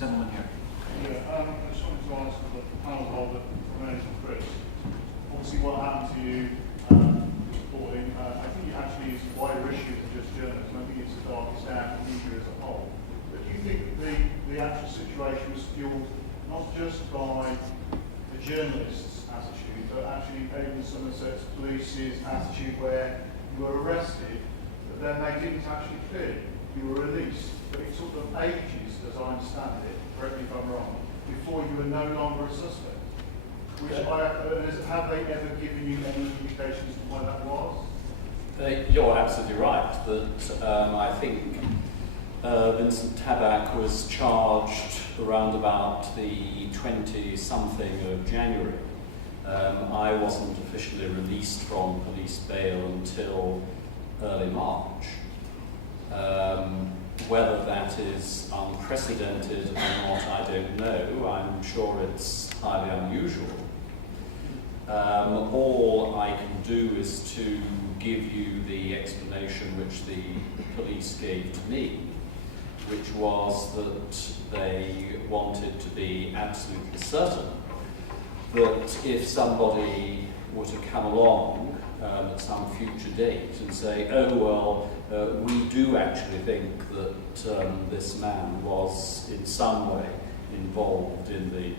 gentleman here. Yeah, I just wanted to ask the panel holder from Chris. Obviously, what happened to you reporting, I think it actually is a wider issue than just journalism. I think it's the darkest hour for media as a whole. But do you think the actual situation was fueled not just by the journalists' attitude, but actually even Somerset's police's attitude where you were arrested, but then they didn't actually clear you? You were released, but it took them ages, as I understand it, correct me if I'm wrong, before you were no longer a suspect. Have they ever given you any indication as to why that was? You're absolutely right that I think Vincent Tabak was charged around about the 20-something of January. I wasn't officially released from police bail until early March. Whether that is unprecedented or not, I don't know. I'm sure it's highly unusual. All I can do is to give you the explanation which the police gave to me, which was that they wanted to be absolutely certain that if somebody were to come along at some future date and say, oh, well, we do actually think that this man was in some way involved in the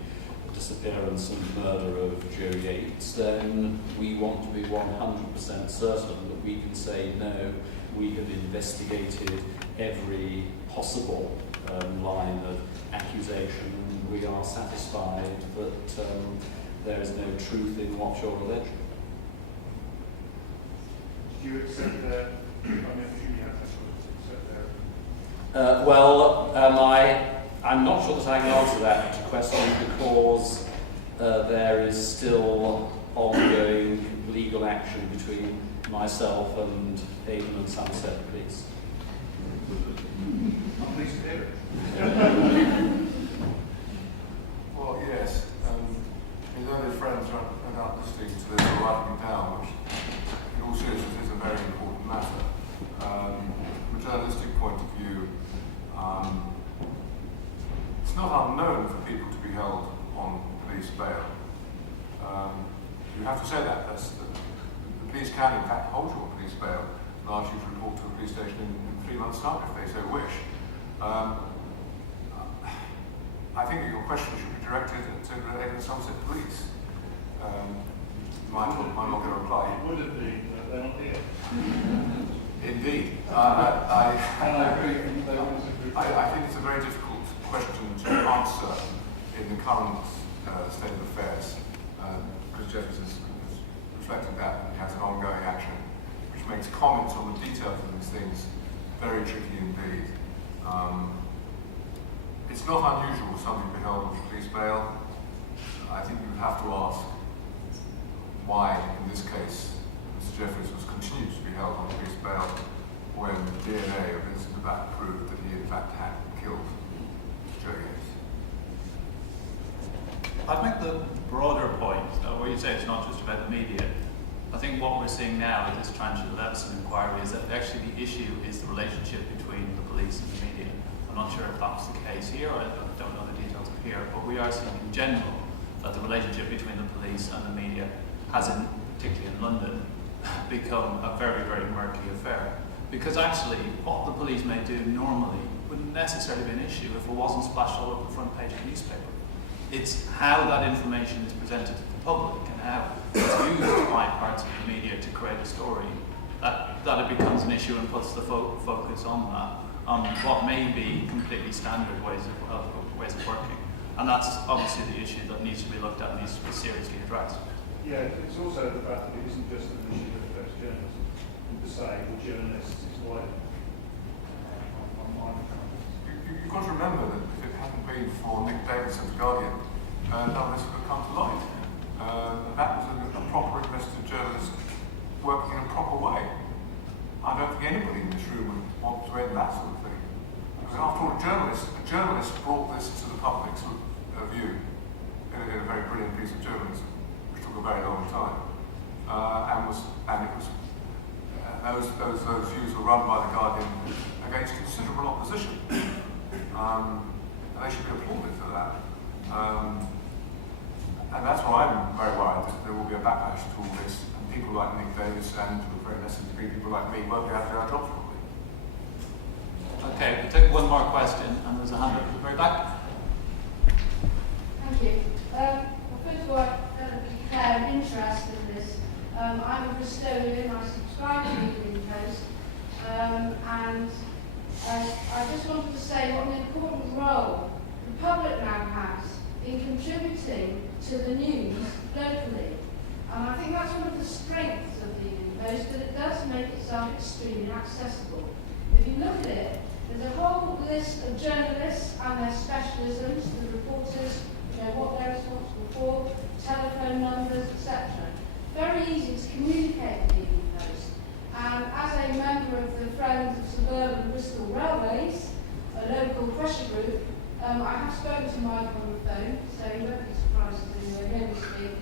disappearance and murder of Joe Yates, then we want to be 100% certain that we can say, no, we have investigated every possible line of accusation, and we are satisfied that there is no truth in what you're alleging. Do you accept that? I mean, you have to accept that. I'm not sure that I can answer that question because there is still ongoing legal action between myself and Avon and Somerset Police. I'm pleased to hear it. Well, yes. His early friends are not listening to this or writing it down, which in all seriousness is a very important matter. From a journalistic point of view, it's not unknown for people to be held on police bail. You have to say that. The police can, in fact, hold you on police bail, allow you to report to the police station in 3 months' time if they so wish. I think your question should be directed to the Somerset Police. I'm not going to reply. It would have been, but they're not here. Indeed. And I agree. I think it's a very difficult question to answer in the current state of affairs. Chris Jeffries has reflected that, and he has an ongoing action, which makes comments on the details of these things very tricky indeed. It's not unusual for somebody to be held on police bail. I think you would have to ask why, in this case, Mr. Jeffries was continued to be held on police bail when the DNA of Vincent Tabak proved that he in fact had killed Joe Yates. I'd make the broader point, where you say it's not just about the media. I think what we're seeing now at this tranche of levels of inquiry is that actually the issue is the relationship between the police and the media. I'm not sure if that's the case here, I don't know the details of here, but we are seeing in general that the relationship between the police and the media has, particularly in London, become a very, very murky affair. Because actually, what the police may do normally wouldn't necessarily be an issue if it wasn't splashed all over the front page of the newspaper. It's how that information is presented to the public and how it's used by parts of the media to create a story that it becomes an issue and puts the focus on that, on what may be completely standard ways of working. And that's obviously the issue that needs to be looked at and needs to be seriously addressed. Yeah, it's also the fact that it isn't just an issue that affects journalism. To say, well, journalists, it's wider. You've got to remember that if it hadn't been for Nick Davis of The Guardian, none of this would have come to light. And that was a proper investigative journalist working in a proper way. I don't think anybody in this room would want to end that sort of thing. Because after all, a journalist brought this to the public's view in a very brilliant piece of journalism, which took a very long time, those views were run by The Guardian against considerable opposition. and they should be applauded for that. And that's why I'm very worried that there will be a backlash to all this, and people like Nick Davis and, to a very lesser degree, people like me won't be able to do our jobs properly. Okay, we'll take one more question, and there's a hand up at the very back. Thank you. Well, first of all, I declare an interest in this. I'm a Bristolian, I subscribe to the Evening Post, and I just wanted to say what an important role the public now has in contributing to the news locally. And I think that's one of the strengths of the Evening Post, that it does make itself extremely accessible. If you look at it, there's a whole list of journalists and their specialisms, the reporters, what they're responsible for, telephone numbers, etc. Very easy to communicate with the Evening Post. And as a member of the Friends of Suburban Bristol Railways, a local pressure group, I have spoken to Mike on the phone, so you won't be surprised to hear me speak.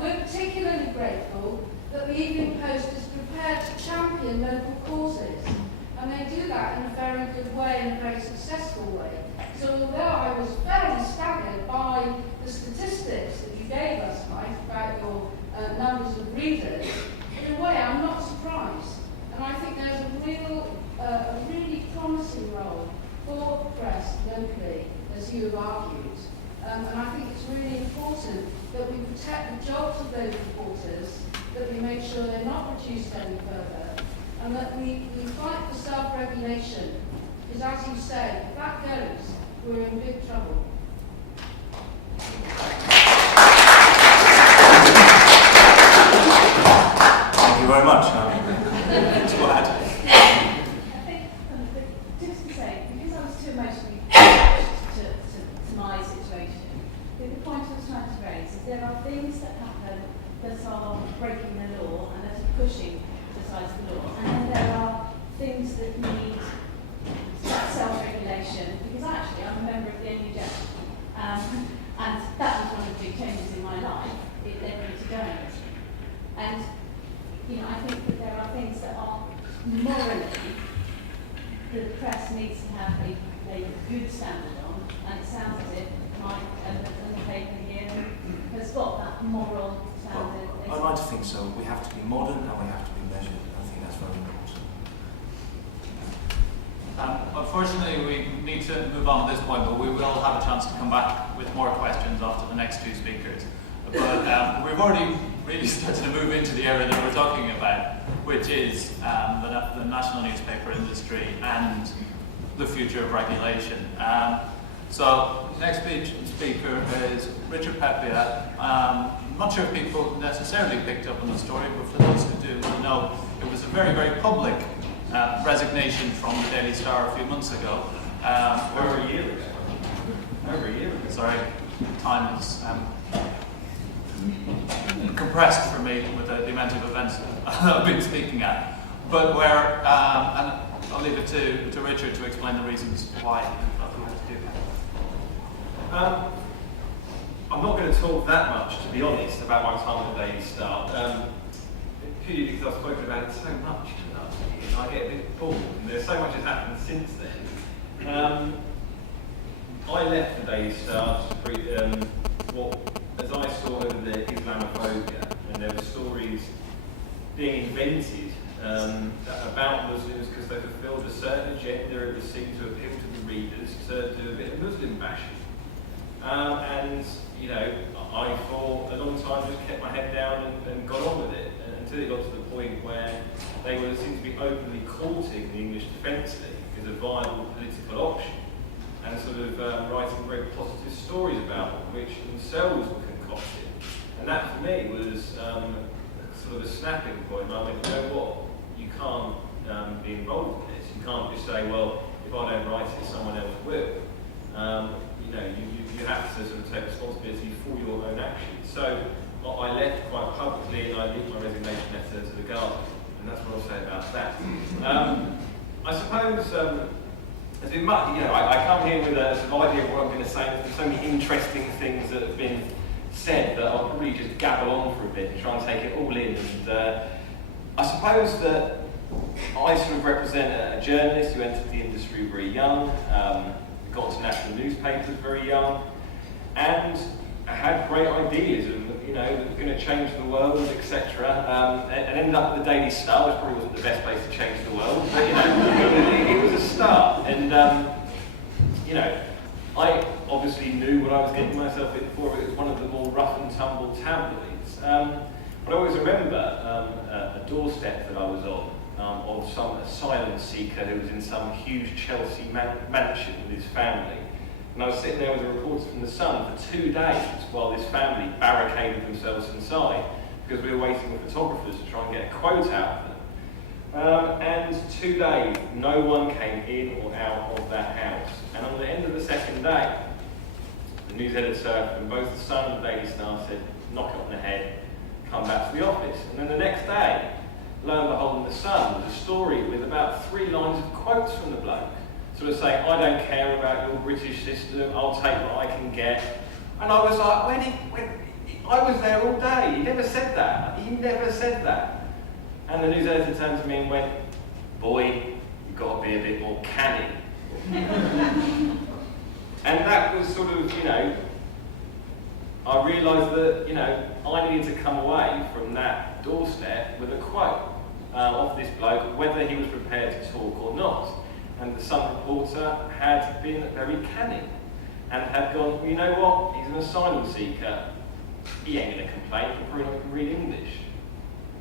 We're particularly grateful that the Evening Post is prepared to champion local causes. And they do that in a very good way, in a very successful way. So although I was fairly staggered by the statistics that you gave us, Mike, about your numbers of readers, in a way I'm not surprised. And I think there's a really promising role for the press locally, as you have argued. And I think it's really important that we protect the jobs of those reporters, that we make sure they're not reduced any further, and that we fight for self-regulation. Because as you say, if that goes, we're in big trouble. Thank you very much. To add. I think, just to say, because I was too emotionally attached to my situation, the point I was trying to raise is there are things that happen that are breaking the law and that are pushing besides the law, and then there are things that need self-regulation, because actually I'm a member of the NUJ, and that was one of the big changes in my life. It led me to going. And I think that there are things that are morally the press needs to have a good standard on, and it sounds as if Mike and the paper here has got that moral standard. I'd like to think so. We have to be modern and we have to be measured. I think that's very important. Unfortunately, we need to move on at this point, but we will have a chance to come back with more questions after the next two speakers. But we've already really started to move into the area that we're talking about, which is the national newspaper industry and the future of regulation. So next speaker is Richard Pepia. I'm not sure if people necessarily picked up on the story, but for those who do know, it was a very, very public resignation from the Daily Star a few months ago. Over a year ago. Over a year ago. Sorry, time is compressed for me with the amount of events I've been speaking at. But where, and I'll leave it to Richard to explain the reasons why he felt he had to do that. I'm not going to talk that much, to be honest, about my time at the Daily Star, purely because I've spoken about it so much in the last year, and I get a bit bored, and there's so much has happened since then. I left the Daily Star as I saw the Islamophobia, and there were stories being invented about Muslims because they fulfilled a certain agenda. It was seen to appeal to the readers to do a bit of Muslim bashing. And, I for a long time just kept my head down and got on with it until it got to the point where they were seen to be openly courting the English Defence League as a viable political option and sort of writing very positive stories about them, which themselves were concocted. And that for me was sort of a snapping point. I went, you know what, you can't be involved in this. You can't just say, well, if I don't write it, someone else will. You have to sort of take responsibility for your own actions. So I left quite publicly, and I leaked my resignation letter to the Guardian, and that's what I'll say about that. I suppose there's been much. I come here with a sort of idea of what I'm going to say. There's so many interesting things that have been said that I'll probably just gabble on for a bit and try and take it all in. And I suppose that I sort of represent a journalist who entered the industry very young. got to national newspapers very young, and had great ideas of, that were going to change the world, etc. And ended up at the Daily Star, which probably wasn't the best place to change the world, but it was a start. And I obviously knew what I was getting myself in for. It was one of the more rough and tumble tabloids. But I always remember a doorstep that I was on of some asylum seeker who was in some huge Chelsea mansion with his family. And I was sitting there with a reporter from The Sun for 2 days while this family barricaded themselves inside because we were waiting for photographers to try and get a quote out of them. And 2 days, no one came in or out of that house. And on the end of the second day, the news editor from both The Sun and the Daily Star said, knock it on the head, come back to the office. And then the next day, lo and behold, in The Sun was a story with about 3 lines of quotes from the bloke. Sort of saying, I don't care about your British system, I'll take what I can get. And I was like, I was there all day, he never said that. He never said that. And the news editor turned to me and went, boy, you've got to be a bit more canny. And that was sort of, I realised that, I needed to come away from that doorstep with a quote of this bloke, whether he was prepared to talk or not. And the Sun reporter had been very canny and had gone, well, you know what, he's an asylum seeker, he ain't going to complain, he probably not can read English.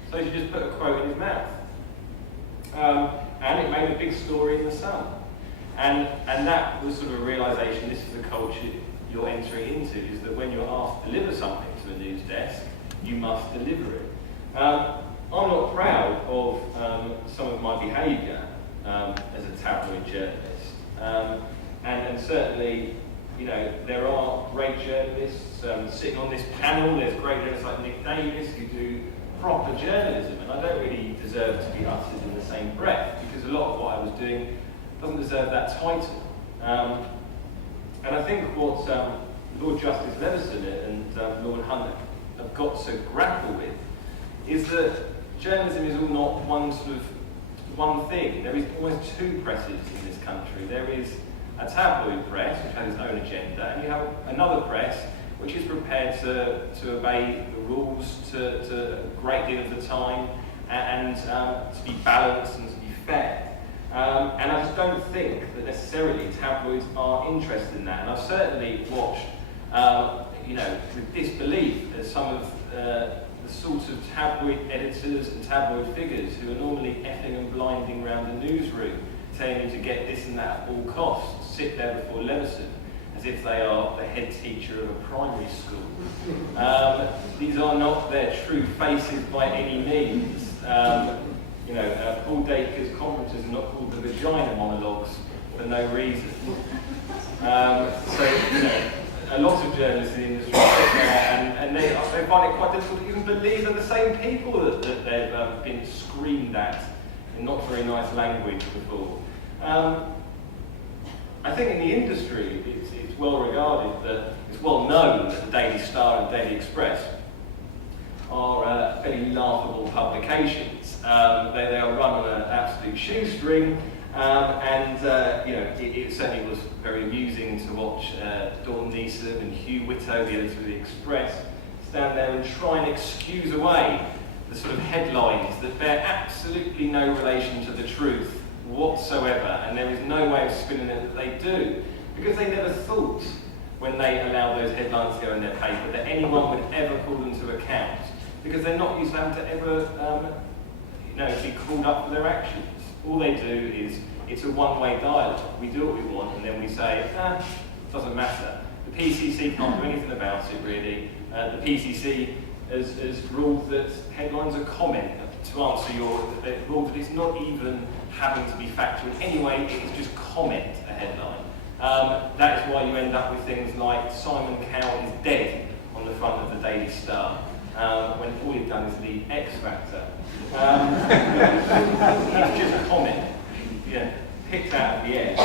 So she just put a quote in his mouth. And it made a big story in The Sun. And that was sort of a realisation, this is the culture you're entering into, is that when you're asked to deliver something to a news desk, you must deliver it. I'm not proud of some of my behaviour as a tabloid journalist. And certainly, there are great journalists sitting on this panel. There's great journalists like Nick Davis who do proper journalism, and I don't really deserve to be uttered in the same breath, because a lot of what I was doing doesn't deserve that title. And I think what Lord Justice Leveson and Lord Hunt have got to grapple with is that journalism is all not one thing. There is almost 2 presses in this country. There is a tabloid press, which has its own agenda, and you have another press which is prepared to obey the rules to a great deal of the time and to be balanced and to be fair. And I just don't think that necessarily tabloids are interested in that. And I've certainly watched, with disbelief as some of the sort of tabloid editors and tabloid figures who are normally effing and blinding around the newsroom, telling you to get this and that at all costs, sit there before Leveson as if they are the head teacher of a primary school. These are not their true faces by any means. Paul Dacre's conferences are not called the vagina monologues for no reason. A lot of journalists in the industry sit there and they find it quite difficult to even believe they're the same people that they've been screamed at in not very nice language before. I think in the industry it's well regarded that it's well known that the Daily Star and Daily Express are fairly laughable publications. They are run on an absolute shoestring, it certainly was very amusing to watch Dawn Neeson and Hugh Whitto, the editor of the Express, stand there and try and excuse away the sort of headlines that bear absolutely no relation to the truth whatsoever, and there is no way of spinning it that they do, because they never thought when they allowed those headlines to go in their paper that anyone would ever call them to account, because they're not used to having to ever be called up for their actions. All they do is, it's a one-way dialogue. We do what we want, and then we say, doesn't matter. The PCC can't do anything about it, really. The PCC has ruled that headlines are comment. To answer ruled that it's not even having to be factual in any way, it is just comment, a headline. That is why you end up with things like Simon Cowell is dead on the front of the Daily Star, when all you've done is lead X Factor. It's just comment, picked out of the air.